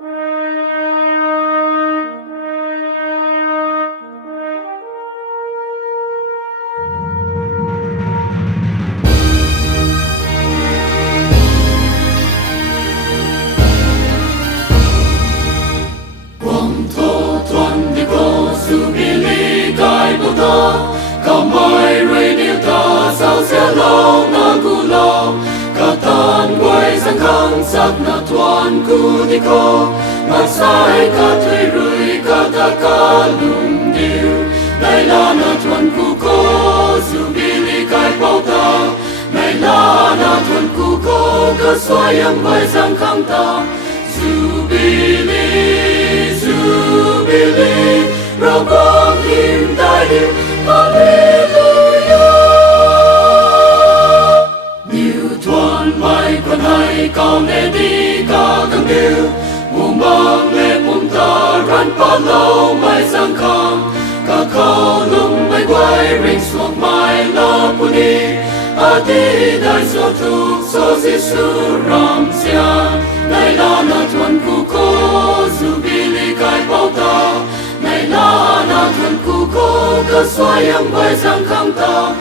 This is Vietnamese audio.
Cả mai rồi điều ta sao sẽ lâu na cu lâu cả tan quay sang khang sắc na tuan cu đi cô mà sai cả thuê rồi cả ta cả lùng điều này là na tuan cu cô dù bi li cái bao ta này là na tuan cu cô cả xoay em quay sang khang ta dù bi li rồi quang im tai đi Hallelujah. Nhiều thuần mai còn hay cao nè đi cả căng đều mùa mang lên mùa ta rắn pa lâu mai sang khang cả khâu lung mai quay ring suộc mai la puni a đi đại số thuộc số Giêsu ram sia này là na thuần cu cô dù bi li cái bao ta này là na thuần cu cô cơ xoay em vai sang khang ta